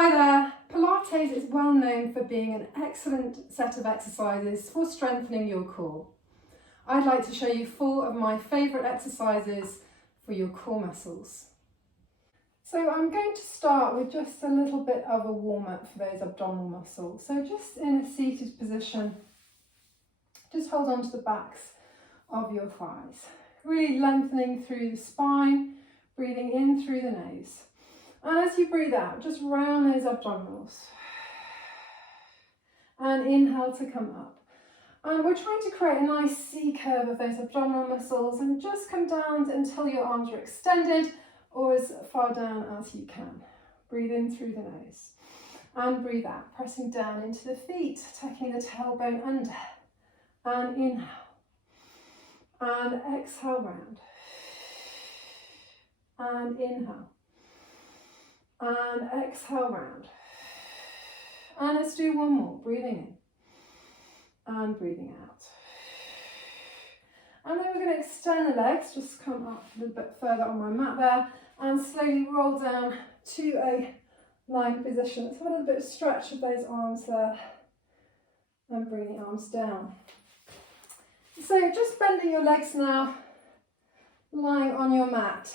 Hi there! Pilates is well known for being an excellent set of exercises for strengthening your core. I'd like to show you 4 of my favourite exercises for your core muscles. So I'm going to start with just a little bit of a warm-up for those abdominal muscles. So just in a seated position, just hold on to the backs of your thighs. Really lengthening through the spine, breathing in through the nose. And as you breathe out, just round those abdominals. And inhale to come up. And we're trying to create a nice C curve of those abdominal muscles and just come down until your arms are extended or as far down as you can. Breathe in through the nose. And breathe out, pressing down into the feet, tucking the tailbone under. And inhale. And exhale round. And inhale. And exhale round. And let's do one more, breathing in and breathing out. And then we're going to extend the legs, just come up a little bit further on my mat there and slowly roll down to a lying position. Let's have a little bit of stretch of those arms there and bring the arms down. So just bending your legs now, lying on your mat.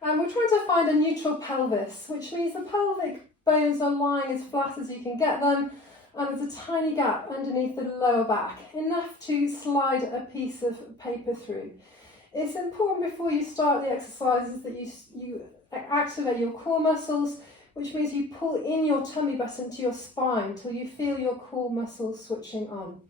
And we're trying to find a neutral pelvis, which means the pelvic bones are lying as flat as you can get them, and there's a tiny gap underneath the lower back, enough to slide a piece of paper through. It's important before you start the exercises that you activate your core muscles, which means you pull in your tummy button to your spine till you feel your core muscles switching on.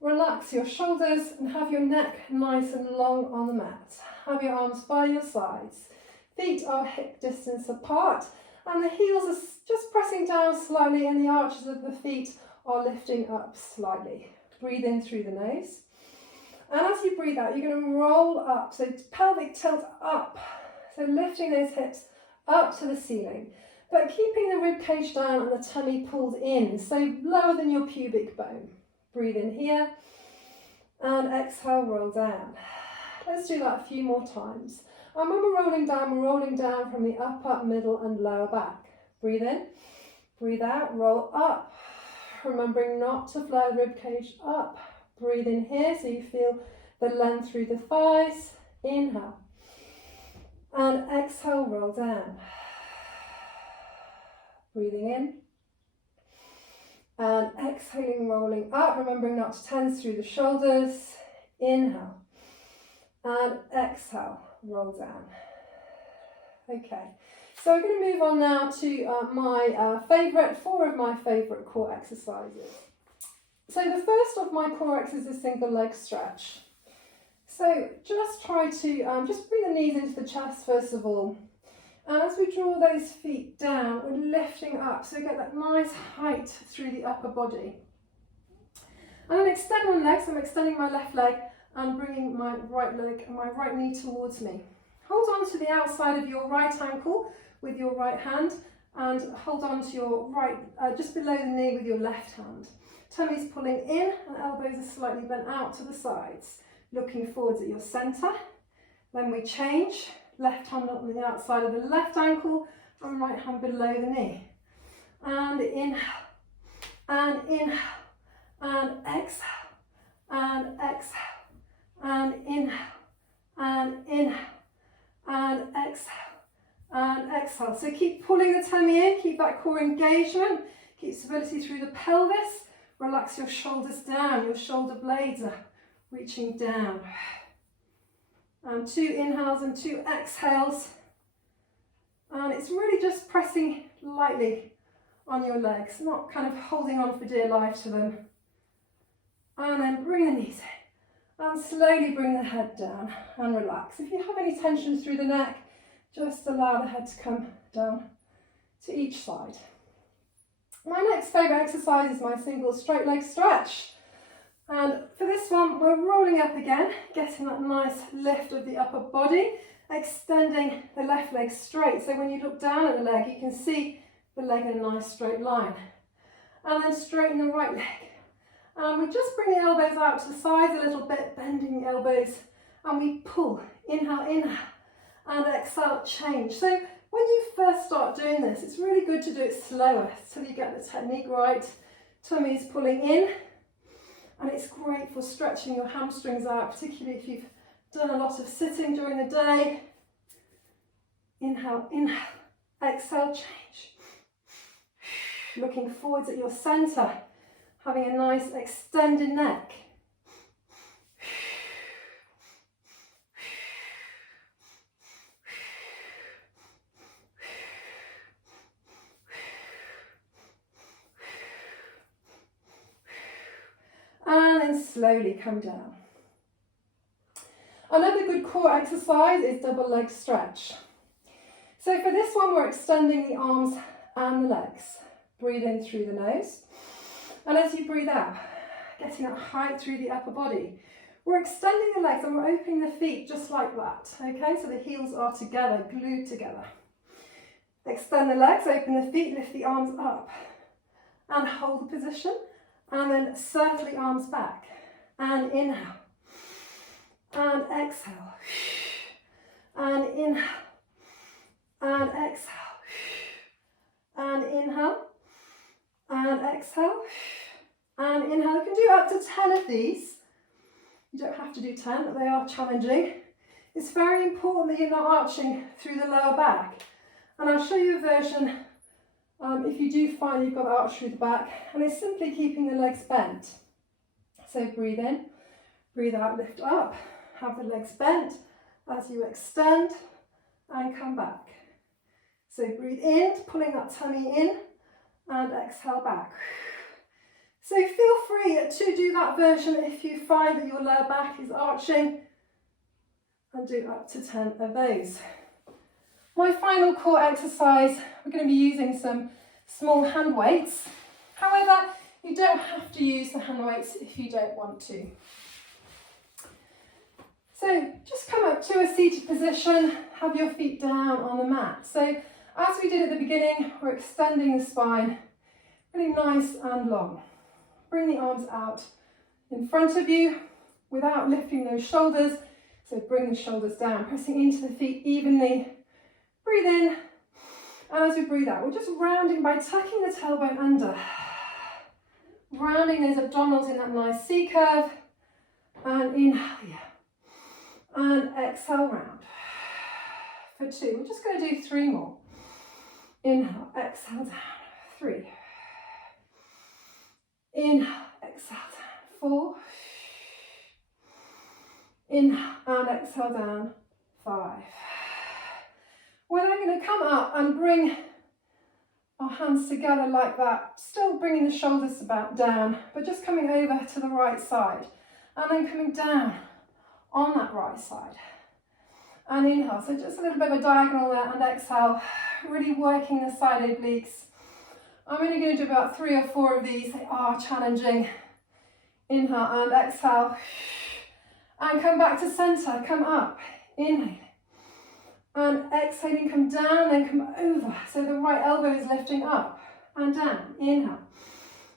Relax your shoulders and have your neck nice and long on the mat. Have your arms by your sides. Feet are hip distance apart and the heels are just pressing down slightly and the arches of the feet are lifting up slightly. Breathe in through the nose. And as you breathe out, you're going to roll up, so pelvic tilt up. So lifting those hips up to the ceiling, but keeping the rib cage down and the tummy pulled in, so lower than your pubic bone. Breathe in here and exhale, roll down. Let's do that a few more times. And when we're rolling down from the upper, middle and lower back. Breathe in, breathe out, roll up. Remembering not to flare the rib cage up. Breathe in here so you feel the length through the thighs. Inhale. And exhale, roll down. Breathing in. And exhaling, rolling up. Remembering not to tense through the shoulders. Inhale. And exhale. Roll down. Okay, so we're going to move on now to my 4 of my favourite core exercises. So the first of my core exercises is single leg stretch. So just try to just bring the knees into the chest first of all. And as we draw those feet down, we're lifting up so we get that nice height through the upper body. And then extend my legs, so I'm extending my left leg and bringing my right leg and my right knee towards me. Hold on to the outside of your right ankle with your right hand and hold on to your right, just below the knee with your left hand. Tummy's pulling in and elbows are slightly bent out to the sides. Looking forwards at your centre. Then we change, left hand on the outside of the left ankle and right hand below the knee. And inhale, and inhale, and exhale, and exhale. And inhale, and inhale, and exhale, and exhale. So keep pulling the tummy in, keep that core engagement, keep stability through the pelvis, relax your shoulders down, your shoulder blades are reaching down. And 2 inhales and 2 exhales. And it's really just pressing lightly on your legs, not kind of holding on for dear life to them. And then bring the knees in. And slowly bring the head down and relax. If you have any tension through the neck, just allow the head to come down to each side. My next favourite exercise is my single straight leg stretch. And for this one, we're rolling up again, getting that nice lift of the upper body, extending the left leg straight. So when you look down at the leg, you can see the leg in a nice straight line. And then straighten the right leg. And we just bring the elbows out to the sides a little bit, bending the elbows, and we pull. Inhale, inhale, and exhale, change. So When you first start doing this, it's really good to do it slower till you get the technique right. Tummy is pulling in, and it's great for stretching your hamstrings out, particularly if you've done a lot of sitting during the day. Inhale, inhale, exhale, change. Looking forwards at your centre, having a nice extended neck. And then slowly come down. Another good core exercise is double leg stretch. So for this one, we're extending the arms and the legs. Breathe in through the nose. And as you breathe out, getting that height through the upper body. We're extending the legs and we're opening the feet just like that. Okay, so the heels are together, glued together. Extend the legs, open the feet, lift the arms up. And hold the position. And then circle the arms back. And inhale. And exhale. And inhale. And exhale. And inhale. And exhale. And inhale. You can do up to 10 of these. You don't have to do 10, but they are challenging. It's very important that you're not arching through the lower back. And I'll show you a version if you do find you've got to arch through the back. And it's simply keeping the legs bent. So breathe in, breathe out, lift up. Have the legs bent as you extend and come back. So breathe in, pulling that tummy in, and exhale back. So feel free to do that version if you find that your lower back is arching, and do up to 10 of those. My final core exercise, we're going to be using some small hand weights. However, you don't have to use the hand weights if you don't want to. So just come up to a seated position, have your feet down on the mat. So as we did at the beginning, we're extending the spine really nice and long. Bring the arms out in front of you without lifting those shoulders. So bring the shoulders down, pressing into the feet evenly. Breathe in, and as we breathe out, we're just rounding by tucking the tailbone under. Rounding those abdominals in that nice C curve. And inhale here. And exhale round. For 2, we're just going to do 3 more. Inhale, exhale down. 3. Inhale, exhale down. 4. Inhale and exhale down. 5. We're then going to come up and bring our hands together like that, still bringing the shoulders about down, but just coming over to the right side, and then coming down on that right side. And inhale, so just a little bit of a diagonal there, and exhale, really working the side obliques. I'm only going to do about 3 or 4 of these. They are challenging. Inhale and exhale, and come back to center, come up, inhale. And exhaling, come down, then come over. So the right elbow is lifting up and down. Inhale.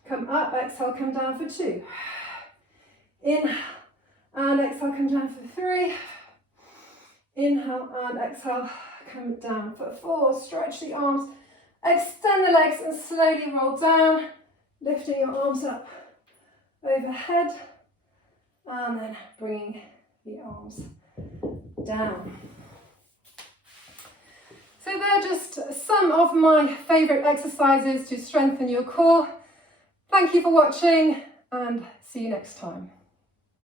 Come up, exhale, come down for 2. Inhale. And exhale, come down for 3. Inhale and exhale, come down for 4. Stretch the arms. Extend the legs and slowly roll down. Lifting your arms up overhead. And then bringing the arms down. So they're just some of my favourite exercises to strengthen your core. Thank you for watching, and see you next time.